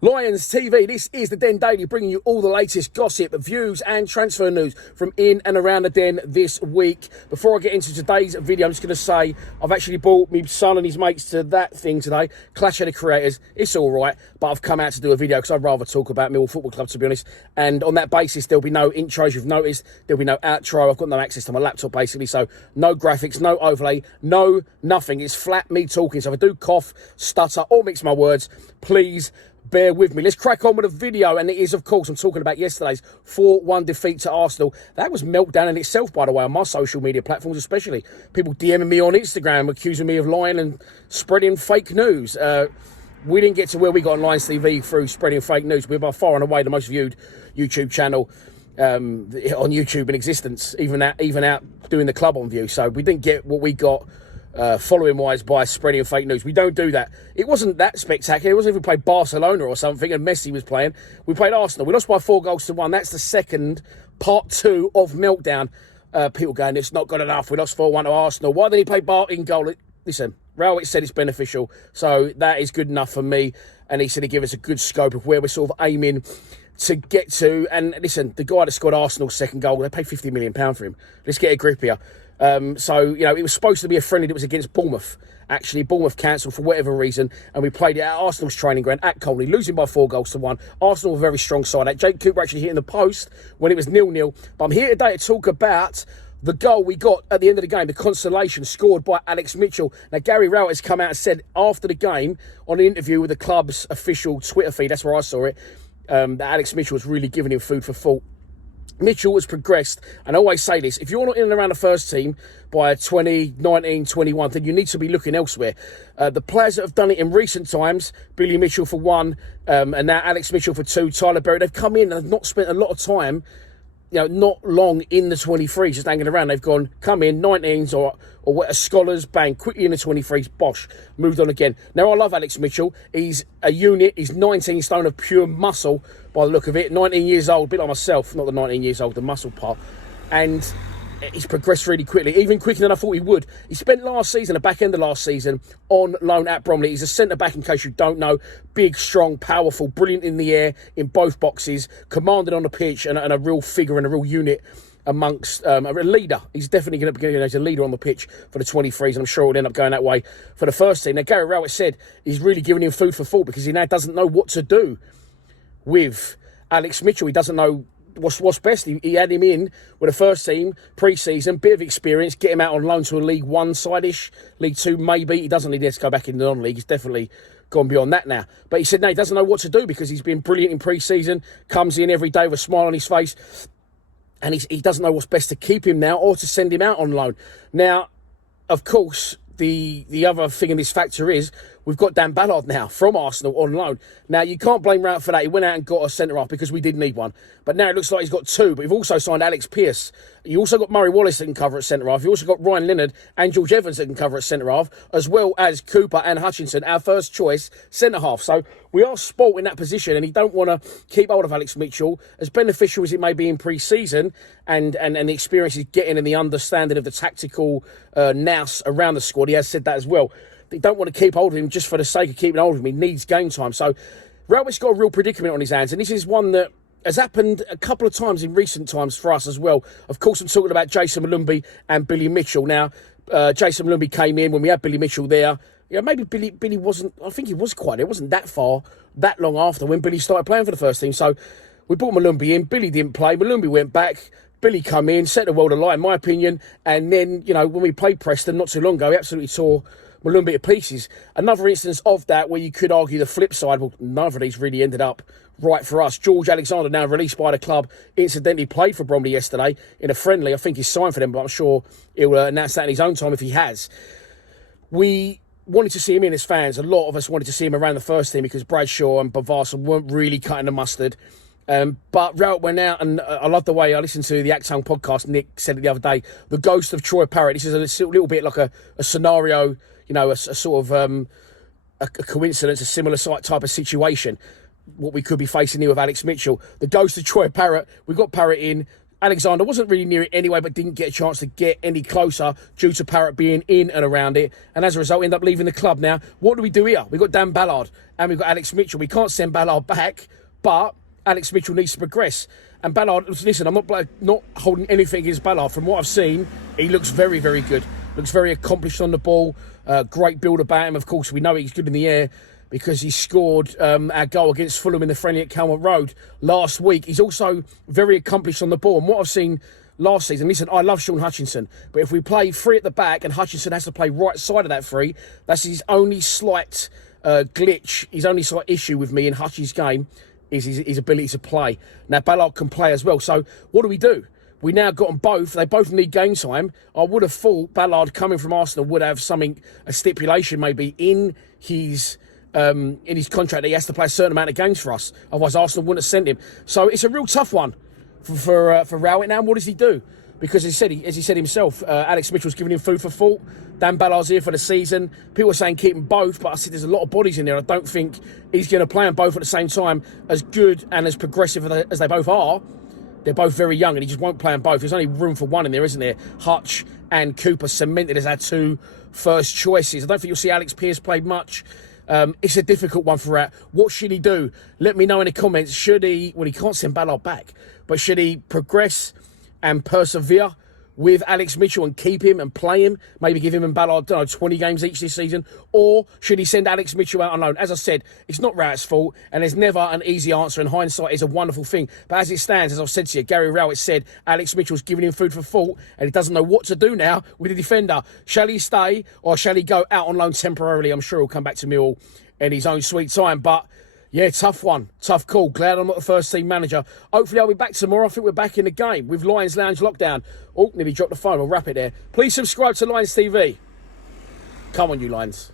Lions TV, this is the Den Daily, bringing you all the latest gossip, views and transfer news from in and around the Den this week. Before I get into today's video, I'm just going to say I've actually brought my son and his mates to that thing today, Clash of the Creators. It's all right, but I've come out to do a video because I'd rather talk about Millwall Football Club, to be honest. And on that basis, there'll be no intros, you've noticed. There'll be no outro. I've got no access to my laptop, basically, so no graphics, no overlay, no nothing. It's flat me talking. So if I do cough, stutter or mix my words, please bear with me. Let's crack on with the video, and it is, of course, I'm talking about yesterday's 4-1 defeat to Arsenal. That was meltdown in itself, by the way, on my social media platforms especially. People DMing me on Instagram, accusing me of lying and spreading fake news. We didn't get to where we got on Lions TV through spreading fake news. We're by far and away the most viewed YouTube channel on YouTube in existence, even out doing the club on view. So we didn't get what we got following wise by spreading fake news. We don't do that. It wasn't that spectacular. It wasn't if we played Barcelona or something and Messi was playing. We played Arsenal. We lost by 4-1. That's the second part 2 of meltdown. People going, it's not good enough. We lost 4-1 to Arsenal. Why didn't he play Bart in goal? Listen, Rowett said it's beneficial, so that is good enough for me. And he said he'd give us a good scope of where we're sort of aiming to get to. And listen, the guy that scored Arsenal's second goal, they paid £50 million for him. Let's get a grip here. So, you know, it was supposed to be a friendly that was against Bournemouth. Actually, Bournemouth cancelled for whatever reason, and we played it at Arsenal's training ground at Colney, losing by 4-1. Arsenal were a very strong side. Jake Cooper actually hitting the post when it was 0-0. But I'm here today to talk about the goal we got at the end of the game, the consolation scored by Alex Mitchell. Now, Gary Rowett has come out and said after the game on an interview with the club's official Twitter feed, that's where I saw it, that Alex Mitchell was really giving him food for thought. Mitchell has progressed, and I always say this, if you're not in and around the first team by 2019, 21, then you need to be looking elsewhere. The players that have done it in recent times, Billy Mitchell for 1, and now Alex Mitchell for 2, Tyler Berry, they've come in and have not spent a lot of time, you know, not long in the 23s, just hanging around. They've come in, 19s or scholars, bang, quickly in the 23s, bosh, moved on again. Now, I love Alex Mitchell. He's a unit. He's 19 stone of pure muscle by the look of it. 19 years old, a bit like myself, not the 19 years old, the muscle part. And he's progressed really quickly, even quicker than I thought he would. He spent last season, the back end of last season, on loan at Bromley. He's a centre-back, in case you don't know. Big, strong, powerful, brilliant in the air, in both boxes, commanded on the pitch, and a real figure and a real unit amongst a leader. He's definitely going to be as a leader on the pitch for the 23s, and I'm sure it'll end up going that way for the first team. Now, Gary Rowett said he's really giving him food for thought because he now doesn't know what to do with Alex Mitchell. He doesn't know what's best. He had him in with the first team pre-season, bit of experience, get him out on loan to a League 1 side-ish, League 2 maybe. He doesn't need to go back in the non-league. He's definitely gone beyond that now. But he said no, he doesn't know what to do because he's been brilliant in pre-season, comes in every day with a smile on his face, and he doesn't know what's best to keep him now or to send him out on loan. Now, of course, the other thing in this factor is we've got Dan Ballard now from Arsenal on loan. Now, you can't blame Rowett for that. He went out and got a centre-half because we did need one. But now it looks like he's got 2. But we've also signed Alex Pearce. You also got Murray Wallace that can cover at centre-half. You also got Ryan Leonard and George Evans that can cover at centre-half, as well as Cooper and Hutchinson, our first choice centre-half. So we are spoilt in that position, and he don't want to keep hold of Alex Mitchell, as beneficial as it may be in pre-season, and the experience he's getting and the understanding of the tactical nous around the squad. He has said that as well. They don't want to keep hold of him just for the sake of keeping hold of him. He needs game time. So Rowett's got a real predicament on his hands, and this is one that has happened a couple of times in recent times for us as well. Of course, I'm talking about Jason Malumbi and Billy Mitchell. Now, Jason Malumbi came in when we had Billy Mitchell there. Yeah, maybe Billy wasn't, I think he was quite, it wasn't that long after when Billy started playing for the first team. So we brought Malumbi in, Billy didn't play, Malumbi went back, Billy come in, set the world alight, in my opinion. And then, you know, when we played Preston not too long ago, he absolutely tore Malumbi to pieces. Another instance of that where you could argue the flip side, well, none of these really ended up right for us. George Alexander, now released by the club, incidentally played for Bromley yesterday in a friendly. I think he's signed for them, but I'm sure he'll announce that in his own time if he has. We wanted to see him in as fans. A lot of us wanted to see him around the first team because Bradshaw and Bavasa weren't really cutting the mustard. But Rowett went out, and I love the way I listened to the Actown podcast. Nick said it the other day, the ghost of Troy Parrott. This is a little bit like a scenario, you know, a sort of a coincidence, a similar type of situation, what we could be facing here with Alex Mitchell. The ghost of Troy Parrott. We got Parrott in, Alexander wasn't really near it anyway, but didn't get a chance to get any closer due to Parrott being in and around it. And as a result, end up leaving the club. Now, what do we do here? We've got Dan Ballard and we've got Alex Mitchell. We can't send Ballard back, but Alex Mitchell needs to progress. And Ballard, listen, I'm not holding anything against Ballard. From what I've seen, he looks very, very good. Looks very accomplished on the ball. Great build about him. Of course, we know he's good in the air because he scored our goal against Fulham in the friendly at Calmont Road last week. He's also very accomplished on the ball. And what I've seen last season, listen, I love Sean Hutchinson, but if we play free at the back and Hutchinson has to play right side of that free, that's his only slight glitch, his only slight issue with me in Hutch's game is his ability to play. Now, Ballard can play as well. So what do? We now got them both. They both need game time. I would have thought Ballard, coming from Arsenal, would have a stipulation maybe in his contract that he has to play a certain amount of games for us. Otherwise, Arsenal wouldn't have sent him. So it's a real tough one for Rowett now. And what does he do? Because as he said himself, Alex Mitchell's giving him food for thought. Dan Ballard's here for the season. People are saying keep them both, but I see there's a lot of bodies in there. I don't think he's going to play them both at the same time. As good and as progressive as they both are, they're both very young, and he just won't play them both. There's only room for one in there, isn't there? Hutch and Cooper cemented as our two first choices. I don't think you'll see Alex Pearce play much. It's a difficult one for Rat. What should he do? Let me know in the comments. Should he, well, he can't send Ballard back, but should he progress and persevere with Alex Mitchell and keep him and play him? Maybe give him and Ballard, 20 games each this season? Or should he send Alex Mitchell out on loan? As I said, it's not Rowett's fault, and there's never an easy answer, and hindsight is a wonderful thing. But as it stands, as I've said to you, Gary Rowett said Alex Mitchell's giving him food for thought, and he doesn't know what to do now with the defender. Shall he stay, or shall he go out on loan temporarily? I'm sure he'll come back to Millwall in his own sweet time, but yeah, tough one. Tough call. Glad I'm not the first team manager. Hopefully I'll be back tomorrow. I think we're back in the game with Lions Lounge Lockdown. Oh, nearly dropped the phone. We'll wrap it there. Please subscribe to Lions TV. Come on, you Lions.